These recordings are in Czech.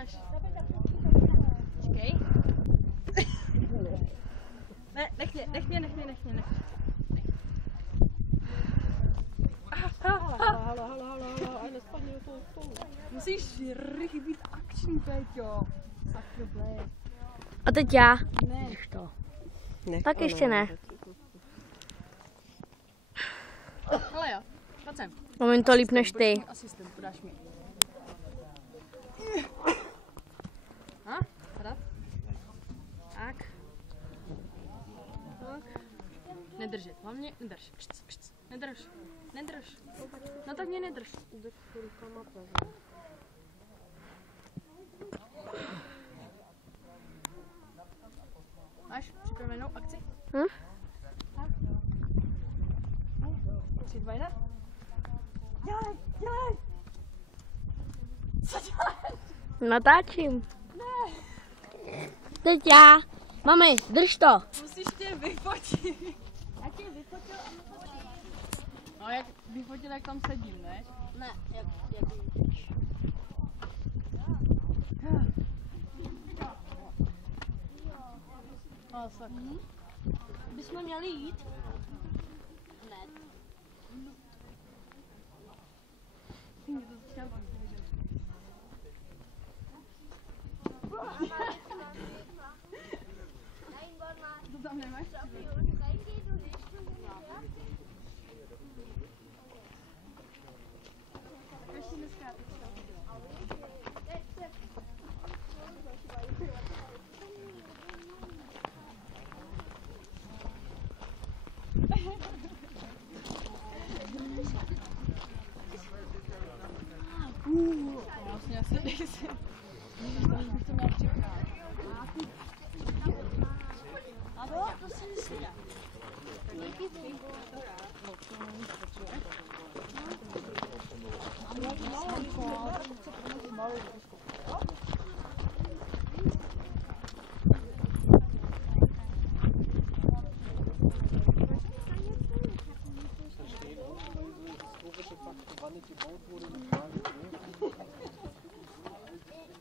máš. Čekej. Ne, nech mě. Musíš rychle být akční, Péťo. Sakra blé. A teď já. Ne. To. Tak ještě ne. Ale jo, pojď sem. Mám to líp než ty. Asistent, podáš mi. Padat. Tak. Nedržet, hlavně nedrž. Nedrž. No tak mě nedrž. Máš připravenou akci? Tak. 3, 2, 1. Dělej! Co děláš? Natáčím. Ne. Teď já. Mami, drž to. Musíš tě vyfotit. Já tě vyfotil a vyfotil. No jak vyfotil, jak tam sedím, ne? Ne, jak bychom měli jít? Ne. To tam nemáš? Ještě dneska. Vlastně asi nejsem. Bych to měla čekat. A to si myslím.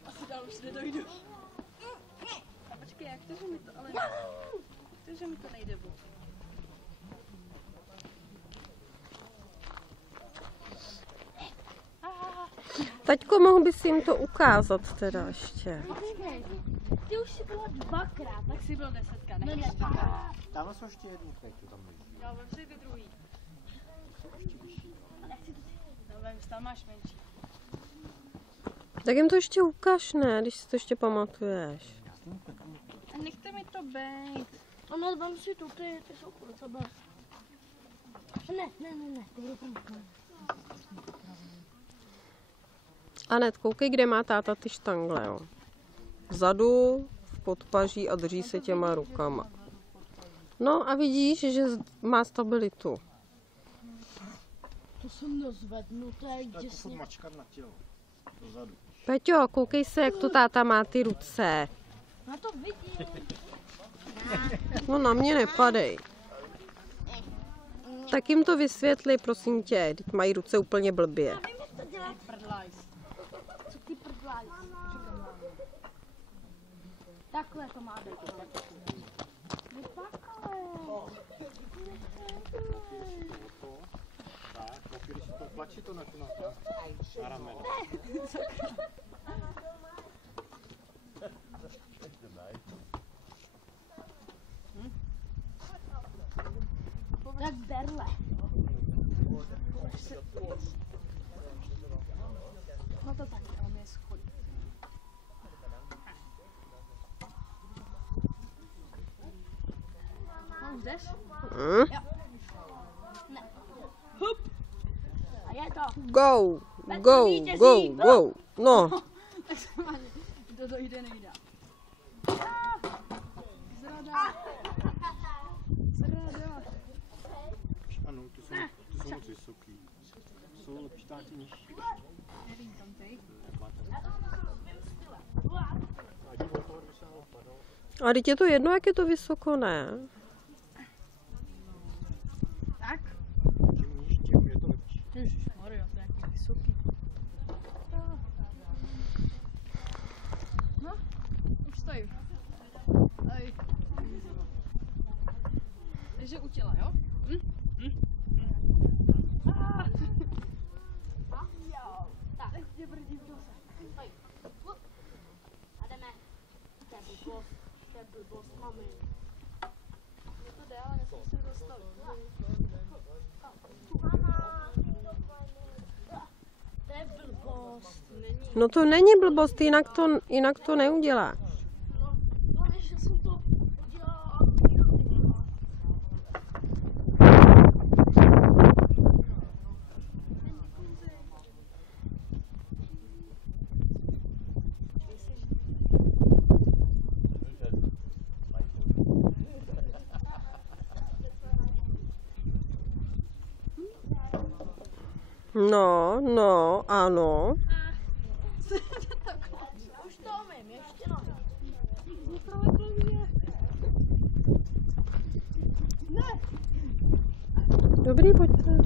Asi dál už nedojdu. Počkej, jak to, že mi to ale... Jak to, že mi to nejde vůbec? Taťko, mohl bys jim to ukázat teda ještě. Počkej, ty už jsi byla 2krát. Tak jsi byl 10krát, No, nechceš ne. Tamhle jsou ještě jednu Péťu, tam leží. Jo, vem si ty druhý. No, vem, tam máš menší. Tak jim to ještě ukaž, ne, když si to ještě pamatuješ. A nechte mi to být. Ono, vem si tu, ty jsou kvůli tebe. Ne, ty budou první. Anet, koukej, kde má táta ty štangle, jo. Vzadu, v podpaží a drží se těma rukama. No a vidíš, že má stabilitu. To jsem nezvednu, to je Tak děsně. mačkat na tělo. Dozadu. Peťo, koukej se, jak to táta má ty ruce. Já to vidím. No na mě nepadej. Tak jim to vysvětli, prosím tě, teď mají ruce úplně blbě. Vím, jak to dělat. Prdlajs. Co ty prdláš? Takhle to má být. Takhle. Tak, když to tlačí to na rameno. Tak berle. No to tak, ale mě schodí. No, už jdeš? Hup. A je to. Go, go. No, Tak se má, kdo dojde, nejde. Zrada. Ano, ty jsou moc vysoký. Jsou lepší táky nižší. Nevím tam ty. a teď je to jedno, jak je to vysoko, ne? Tak. Čím níž, tím je to lepší. Ježišmarja, to je nějaký vysoký. Ej. Ej. Takže u těla, jo? Tak, ještě brdí v nose. Pojď. A jdeme. To je blbost, mami. Je to jde, ale nesmí se zastavit. To je blbost. Není. No to není blbost, jinak to neuděláš. No, že jsem to udělala. No, ano. Už to umím, ještě no. Dobrý, pojďte.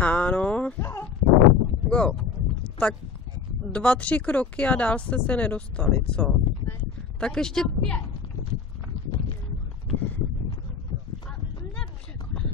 Ano. Go. Tak 2-3 kroky a dál jste se nedostali, co? Ne. Tak ještě... 5. A nepřekonám.